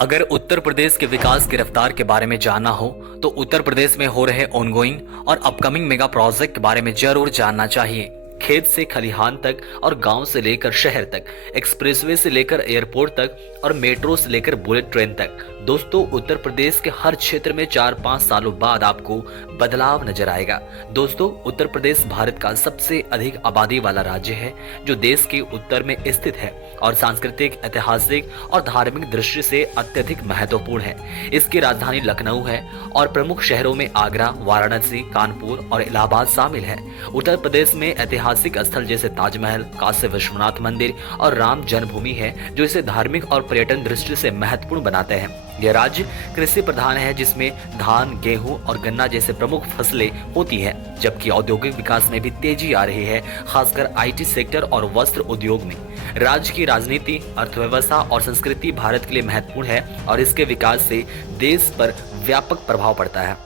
अगर उत्तर प्रदेश के विकास की रफ्तार के बारे में जानना हो तो उत्तर प्रदेश में हो रहे ऑनगोइंग और अपकमिंग मेगा प्रोजेक्ट के बारे में जरूर जानना चाहिए। खेत से खलिहान तक और गांव से लेकर शहर तक, एक्सप्रेसवे से लेकर एयरपोर्ट तक और मेट्रो से लेकर बुलेट ट्रेन तक। दोस्तों, उत्तर प्रदेश के हर क्षेत्र में 4-5 सालों बाद आपको बदलाव नजर आएगा। दोस्तों, उत्तर प्रदेश भारत का सबसे अधिक आबादी वाला राज्य है जो देश के उत्तर में स्थित है और सांस्कृतिक, ऐतिहासिक और धार्मिक दृष्टि से अत्यधिक महत्वपूर्ण है। इसकी राजधानी लखनऊ है और प्रमुख शहरों में आगरा, वाराणसी, कानपुर और इलाहाबाद शामिल है। उत्तर प्रदेश में ऐतिहासिक स्थल जैसे ताजमहल, काशी विश्वनाथ मंदिर और राम जन्मभूमि है जो इसे धार्मिक और पर्यटन दृष्टि से महत्वपूर्ण बनाते हैं। यह राज्य कृषि प्रधान है जिसमें धान, गेहूं और गन्ना जैसे प्रमुख फसलें होती है, जबकि औद्योगिक विकास में भी तेजी आ रही है, खासकर आईटी सेक्टर और वस्त्र उद्योग में। राज्य की राजनीति, अर्थव्यवस्था और संस्कृति भारत के लिए महत्वपूर्ण है और इसके विकास से देश पर व्यापक प्रभाव पड़ता है।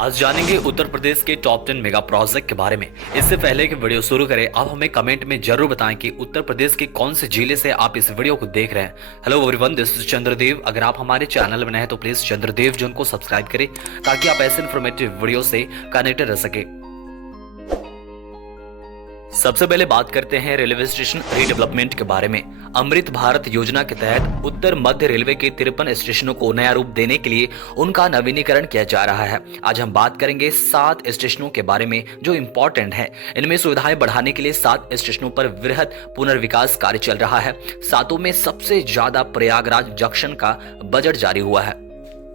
आज जानेंगे उत्तर प्रदेश के टॉप 10 मेगा प्रोजेक्ट के बारे में। इससे पहले कि वीडियो शुरू करें, आप हमें कमेंट में जरूर बताएं कि उत्तर प्रदेश के कौन से जिले से आप इस वीडियो को देख रहे हैं। Hello everyone, this is Chandradev. अगर आप हमारे चैनल में नए हैं तो प्लीज चंद्रदेव जोन को सब्सक्राइब करें ताकि आप ऐसे इन्फॉर्मेटिव वीडियो से कनेक्टेड रह सके। सबसे पहले बात करते हैं रेलवे स्टेशन रीडेवलपमेंट के बारे में। अमृत भारत योजना के तहत उत्तर मध्य रेलवे के 53 स्टेशनों को नया रूप देने के लिए उनका नवीनीकरण किया जा रहा है। आज हम बात करेंगे 7 स्टेशनों के बारे में जो इम्पोर्टेंट है। इनमें सुविधाएं बढ़ाने के लिए 7 स्टेशनों पर वृहद पुनर्विकास कार्य चल रहा है। सातों में सबसे ज्यादा प्रयागराज जंक्शन का बजट जारी हुआ है।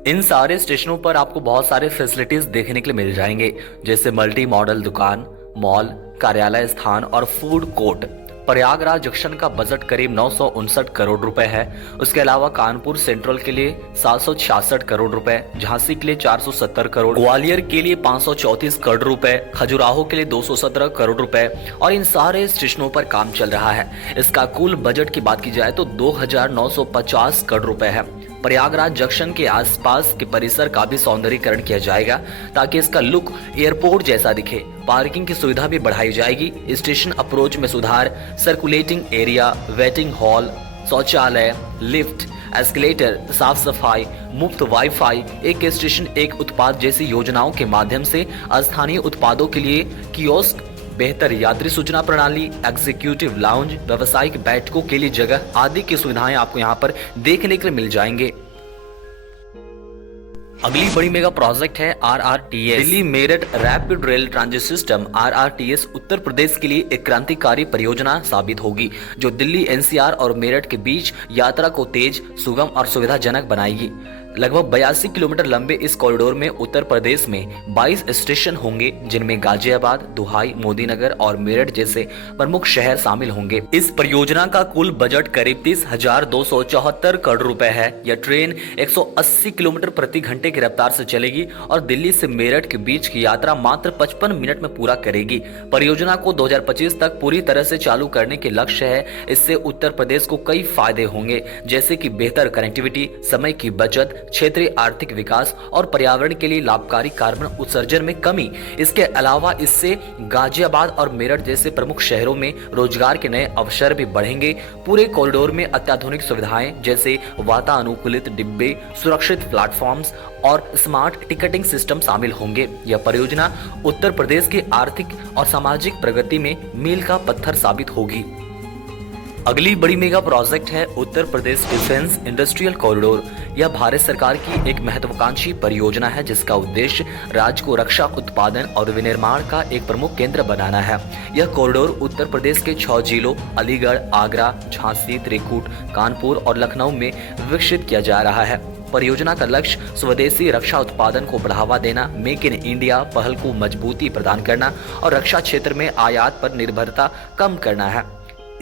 इन सारे स्टेशनों पर आपको बहुत सारे फैसिलिटीज देखने के लिए मिल जाएंगे, जैसे मल्टी मॉडल दुकान, मॉल, कार्यालय स्थान और फूड कोर्ट। प्रयागराज जंक्शन का बजट करीब 959 करोड़ रुपए है। उसके अलावा कानपुर सेंट्रल के लिए 766 करोड़ रुपए, झांसी के लिए 470 करोड़, ग्वालियर के लिए 534 करोड़ रुपए, खजुराहो के लिए 217 करोड़ रुपए और इन सारे स्टेशनों पर काम चल रहा है। इसका कुल बजट की बात की जाए तो 2950 करोड़ रुपए है। प्रयागराज जंक्शन के आसपास के परिसर का भी सौंदर्यीकरण किया जाएगा ताकि इसका लुक एयरपोर्ट जैसा दिखे। पार्किंग की सुविधा भी बढ़ाई जाएगी। स्टेशन अप्रोच में सुधार, सर्कुलेटिंग एरिया, वेटिंग हॉल, शौचालय, लिफ्ट, एस्केलेटर, साफ सफाई, मुफ्त वाईफाई, एक स्टेशन एक उत्पाद जैसी योजनाओं के माध्यम से स्थानीय उत्पादों के लिए कियोस्क, बेहतर यात्री सूचना प्रणाली, एग्जीक्यूटिव लाउंज, व्यावसायिक बैठकों के लिए जगह आदि की सुविधाएं आपको यहां पर देखने के लिए मिल जाएंगे। अगली बड़ी मेगा प्रोजेक्ट है RRTS, Delhi Meerut rapid rail transit system. RRTS Uttar Pradesh के लिए एक क्रांतिकारी परियोजना साबित होगी जो दिल्ली NCR और मेरठ के बीच यात्रा को तेज, सुगम और सुविधाजनक बनाएगी। लगभग 82 किलोमीटर लंबे इस कॉरिडोर में उत्तर प्रदेश में 22 स्टेशन होंगे जिनमें गाजियाबाद, दुहाई, मोदीनगर और मेरठ जैसे प्रमुख शहर शामिल होंगे। इस परियोजना का कुल बजट करीब 30,274 करोड़ रुपए है। यह ट्रेन 180 किलोमीटर प्रति घंटे की रफ्तार से चलेगी और दिल्ली से मेरठ के बीच की यात्रा मात्र 55 मिनट में पूरा करेगी। परियोजना को 2025 तक पूरी तरह से चालू करने के लक्ष्य है। इससे उत्तर प्रदेश को कई फायदे होंगे, जैसे कि बेहतर कनेक्टिविटी, समय की बचत, क्षेत्रीय आर्थिक विकास और पर्यावरण के लिए लाभकारी कार्बन उत्सर्जन में कमी। इसके अलावा इससे गाजियाबाद और मेरठ जैसे प्रमुख शहरों में रोजगार के नए अवसर भी बढ़ेंगे। पूरे कॉरिडोर में अत्याधुनिक सुविधाएं जैसे वातानुकूलित डिब्बे, सुरक्षित प्लेटफॉर्म्स और स्मार्ट टिकटिंग सिस्टम शामिल होंगे। यह परियोजना उत्तर प्रदेश की आर्थिक और सामाजिक प्रगति में मील का पत्थर साबित होगी। अगली बड़ी मेगा प्रोजेक्ट है Uttar Pradesh defence industrial corridor. यह भारत सरकार की एक महत्वाकांक्षी परियोजना है जिसका उद्देश्य राज्य को रक्षा उत्पादन और विनिर्माण का एक प्रमुख केंद्र बनाना है। यह कॉरिडोर उत्तर प्रदेश के 6 जिलों अलीगढ़, आगरा, झांसी, त्रिकुट, कानपुर और लखनऊ में विकसित किया जा रहा है। परियोजना का लक्ष्य स्वदेशी रक्षा उत्पादन को बढ़ावा देना, मेक इन इंडिया पहल को मजबूती प्रदान करना और रक्षा क्षेत्र में आयात पर निर्भरता कम करना है।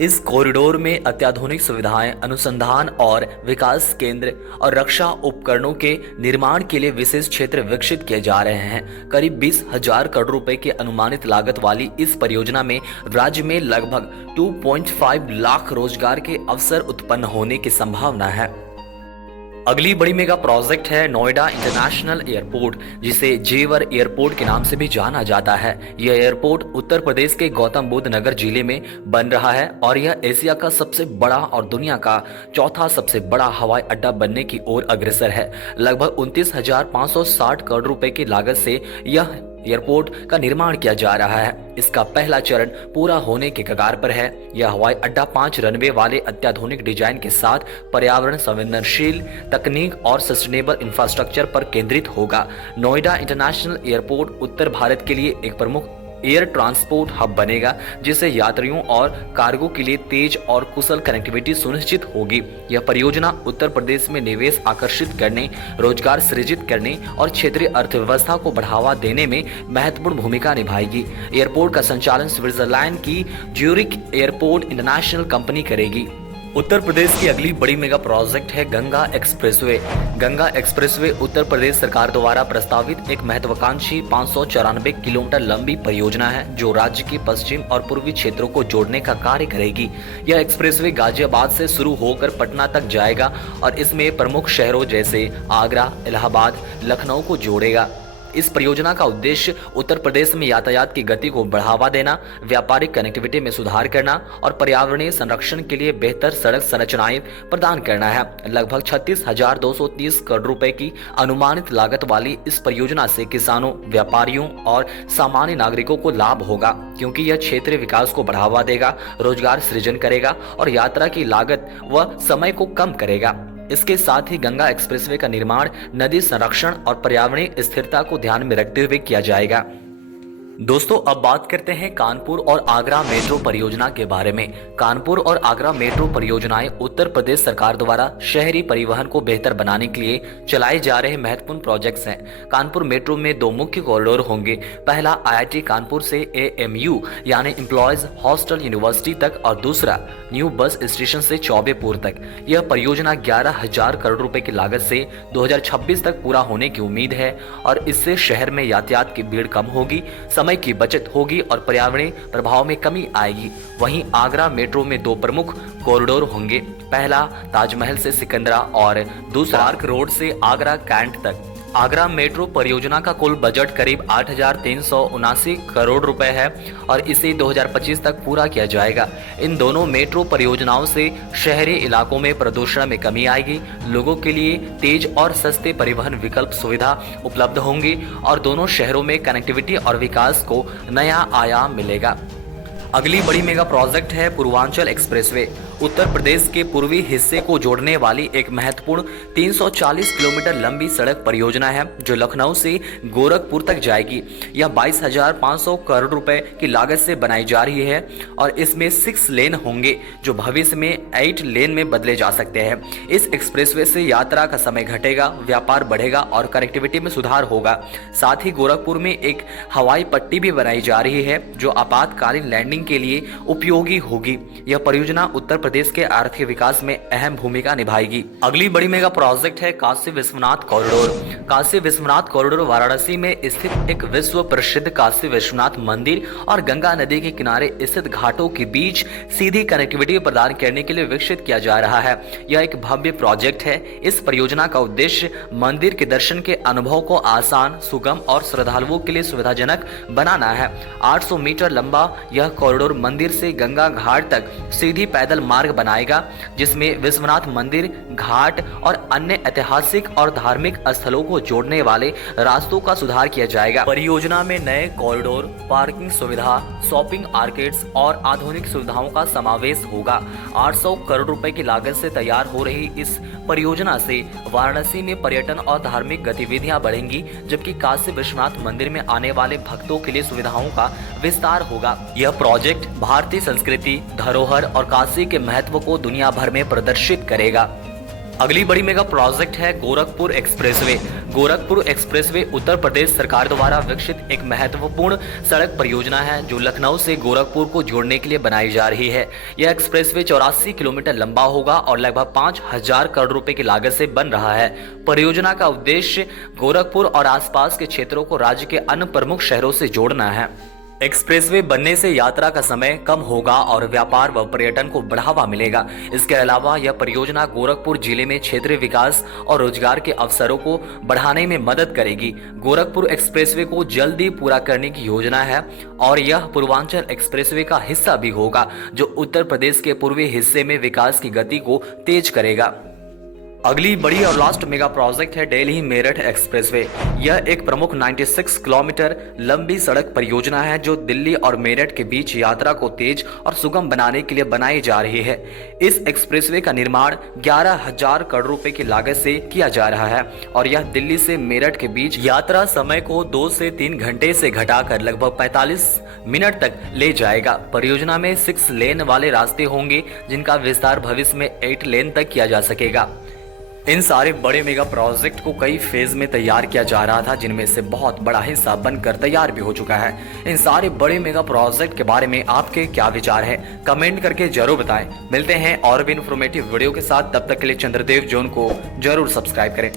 इस कॉरिडोर में अत्याधुनिक सुविधाएं, अनुसंधान और विकास केंद्र और रक्षा उपकरणों के निर्माण के लिए विशेष क्षेत्र विकसित किए जा रहे हैं। करीब 20,000 करोड़ रुपए की अनुमानित लागत वाली इस परियोजना में राज्य में लगभग 2.5 लाख रोजगार के अवसर उत्पन्न होने की संभावना है। अगली बड़ी मेगा प्रोजेक्ट है नोएडा इंटरनेशनल एयरपोर्ट, जिसे जेवर एयरपोर्ट के नाम से भी जाना जाता है। यह एयरपोर्ट उत्तर प्रदेश के गौतम बुद्ध नगर जिले में बन रहा है और यह एशिया का सबसे बड़ा और दुनिया का चौथा सबसे बड़ा हवाई अड्डा बनने की ओर अग्रसर है। लगभग 29,560 करोड़ रुपए की लागत से यह एयरपोर्ट का निर्माण किया जा रहा है। इसका पहला चरण पूरा होने के कगार पर है। यह हवाई अड्डा 5 रनवे वाले अत्याधुनिक डिजाइन के साथ पर्यावरण संवेदनशील तकनीक और सस्टेनेबल इंफ्रास्ट्रक्चर पर केंद्रित होगा। नोएडा इंटरनेशनल एयरपोर्ट उत्तर भारत के लिए एक प्रमुख एयर ट्रांसपोर्ट हब बनेगा, जिससे यात्रियों और कार्गो के लिए तेज और कुशल कनेक्टिविटी सुनिश्चित होगी। यह परियोजना उत्तर प्रदेश में निवेश आकर्षित करने, रोजगार सृजित करने और क्षेत्रीय अर्थव्यवस्था को बढ़ावा देने में महत्वपूर्ण भूमिका निभाएगी। एयरपोर्ट का संचालन स्विट्जरलैंड की ज्यूरिख एयरपोर्ट इंटरनेशनल कंपनी करेगी। उत्तर प्रदेश की अगली बड़ी मेगा प्रोजेक्ट है गंगा एक्सप्रेसवे। गंगा एक्सप्रेसवे उत्तर प्रदेश सरकार द्वारा प्रस्तावित एक महत्वाकांक्षी 594 किलोमीटर लंबी परियोजना है, जो राज्य के पश्चिम और पूर्वी क्षेत्रों को जोड़ने का कार्य करेगी। यह एक्सप्रेसवे गाजियाबाद से शुरू होकर पटना तक जाएगा और इसमें प्रमुख शहरों जैसे आगरा, इलाहाबाद, लखनऊ को जोड़ेगा। इस परियोजना का उद्देश्य उत्तर प्रदेश में यातायात की गति को बढ़ावा देना, व्यापारिक कनेक्टिविटी में सुधार करना और पर्यावरणीय संरक्षण के लिए बेहतर सड़क संरचनाएं प्रदान करना है। लगभग 36,230 करोड़ रुपए की अनुमानित लागत वाली इस परियोजना से किसानों, व्यापारियों और सामान्य नागरिकों को लाभ होगा, क्योंकि यह क्षेत्रीय विकास को बढ़ावा देगा, रोजगार सृजन करेगा और यात्रा की लागत व समय को कम करेगा। इसके साथ ही गंगा एक्सप्रेसवे का निर्माण नदी संरक्षण और पर्यावरणीय स्थिरता को ध्यान में रखते हुए किया जाएगा। दोस्तों, अब बात करते हैं कानपुर और आगरा मेट्रो परियोजना के बारे में। कानपुर और आगरा मेट्रो परियोजनाएं उत्तर प्रदेश सरकार द्वारा शहरी परिवहन को बेहतर बनाने के लिए चलाए जा रहे महत्वपूर्ण प्रोजेक्ट्स हैं। कानपुर मेट्रो में 2 मुख्य कॉरिडोर होंगे। पहला IIT कानपुर से AMU यानी एम्प्लॉयज हॉस्टल यूनिवर्सिटी तक और दूसरा न्यू बस स्टेशन से चौबेपुर तक। यह परियोजना 11,000 करोड़ रुपए की लागत से 2026 तक पूरा होने की उम्मीद है और इससे शहर में यातायात की भीड़ कम होगी, समय की बचत होगी और पर्यावरणीय प्रभाव में कमी आएगी। वहीं आगरा मेट्रो में 2 प्रमुख कॉरिडोर होंगे। पहला ताजमहल से सिकंदरा और दूसरा पार्क रोड से आगरा कैंट तक। आगरा मेट्रो परियोजना का कुल बजट करीब 8,379 करोड़ रुपए है और इसे 2025 तक पूरा किया जाएगा। इन दोनों मेट्रो परियोजनाओं से शहरी इलाकों में प्रदूषण में कमी आएगी, लोगों के लिए तेज और सस्ते परिवहन विकल्प सुविधा उपलब्ध होंगी और दोनों शहरों में कनेक्टिविटी और विकास को नया आयाम मिलेगा। अगली बड़ी मेगा प्रोजेक्ट है पूर्वांचल एक्सप्रेसवे। उत्तर प्रदेश के पूर्वी हिस्से को जोड़ने वाली एक महत्वपूर्ण 340 किलोमीटर लंबी सड़क परियोजना है, जो लखनऊ से गोरखपुर तक जाएगी। यह 22,500 करोड़ रुपए की लागत से बनाई जा रही है और इसमें 6 लेन होंगे, जो भविष्य में 8 लेन में बदले जा सकते हैं। इस एक्सप्रेसवे से यात्रा का समय घटेगा, व्यापार बढ़ेगा और कनेक्टिविटी में सुधार होगा। साथ ही गोरखपुर में एक हवाई पट्टी भी बनाई जा रही है, जो आपातकालीन लैंडिंग के लिए उपयोगी होगी। यह परियोजना उत्तर प्रदेश के आर्थिक विकास में अहम भूमिका निभाएगी। अगली बड़ी मेगा प्रोजेक्ट है काशी विश्वनाथ कॉरिडोर। काशी विश्वनाथ कॉरिडोर वाराणसी में स्थित एक विश्व प्रसिद्ध काशी विश्वनाथ मंदिर और गंगा नदी के किनारे स्थित घाटों के बीच सीधी कनेक्टिविटी प्रदान करने के लिए विकसित किया जा रहा है। यह एक भव्य प्रोजेक्ट है। इस परियोजना का उद्देश्य मंदिर के दर्शन के अनुभव को आसान, सुगम और श्रद्धालुओं के लिए सुविधाजनक बनाना है। 800 मीटर लंबा यह कॉरिडोर मंदिर से गंगा घाट तक सीधी पैदल मार्ग बनाएगा, जिसमें विश्वनाथ मंदिर, घाट और अन्य ऐतिहासिक और धार्मिक स्थलों को जोड़ने वाले रास्तों का सुधार किया जाएगा। परियोजना में नए कॉरिडोर, पार्किंग सुविधा, शॉपिंग आर्केड्स और आधुनिक सुविधाओं का समावेश होगा। 800 करोड़ रुपए की लागत से तैयार हो रही इस परियोजना से वाराणसी में पर्यटन और धार्मिक गतिविधियां बढ़ेंगी, जबकि काशी विश्वनाथ मंदिर में आने वाले भक्तों के लिए सुविधाओं का विस्तार होगा। यह प्रोजेक्ट भारतीय संस्कृति, धरोहर और काशी के महत्व को दुनिया भर में प्रदर्शित करेगा। अगली बड़ी मेगा प्रोजेक्ट है गोरखपुर एक्सप्रेसवे। गोरखपुर एक्सप्रेसवे उत्तर प्रदेश सरकार द्वारा विकसित एक महत्वपूर्ण सड़क परियोजना है, जो लखनऊ से गोरखपुर को जोड़ने के लिए बनाई जा रही है। यह एक्सप्रेसवे 84 किलोमीटर लंबा होगा और लगभग 5,000 करोड़ रुपए की लागत से बन रहा है। परियोजना का उद्देश्य गोरखपुर और आसपास के क्षेत्रों को राज्य के अन्य प्रमुख शहरों से जोड़ना है। एक्सप्रेसवे बनने से यात्रा का समय कम होगा और व्यापार व पर्यटन को बढ़ावा मिलेगा। इसके अलावा यह परियोजना गोरखपुर जिले में क्षेत्रीय विकास और रोजगार के अवसरों को बढ़ाने में मदद करेगी। गोरखपुर एक्सप्रेसवे को जल्दी पूरा करने की योजना है और यह पूर्वांचल एक्सप्रेसवे का हिस्सा भी होगा, जो उत्तर प्रदेश के पूर्वी हिस्से में विकास की गति को तेज करेगा। अगली बड़ी और लास्ट मेगा प्रोजेक्ट है दिल्ली मेरठ एक्सप्रेसवे। यह एक प्रमुख 96 किलोमीटर लंबी सड़क परियोजना है जो दिल्ली और मेरठ के बीच यात्रा को तेज और सुगम बनाने के लिए बनाई जा रही है। इस एक्सप्रेसवे का निर्माण 11,000 करोड़ रुपए की लागत से किया जा रहा है और यह दिल्ली से मेरठ के बीच यात्रा समय को 2 से 3 घंटे से घटाकर लगभग 45 मिनट तक ले जाएगा। परियोजना में 6 लेन वाले रास्ते होंगे, जिनका विस्तार भविष्य में 8 लेन तक किया जा सकेगा। इन सारे बड़े मेगा प्रोजेक्ट को कई फेज में तैयार किया जा रहा था, जिनमें से बहुत बड़ा हिस्सा बनकर तैयार भी हो चुका है। इन सारे बड़े मेगा प्रोजेक्ट के बारे में आपके क्या विचार है, कमेंट करके जरूर बताएं। मिलते हैं और भी इन्फॉर्मेटिव वीडियो के साथ, तब तक के लिए चंद्रदेव जोन को जरूर सब्सक्राइब करें।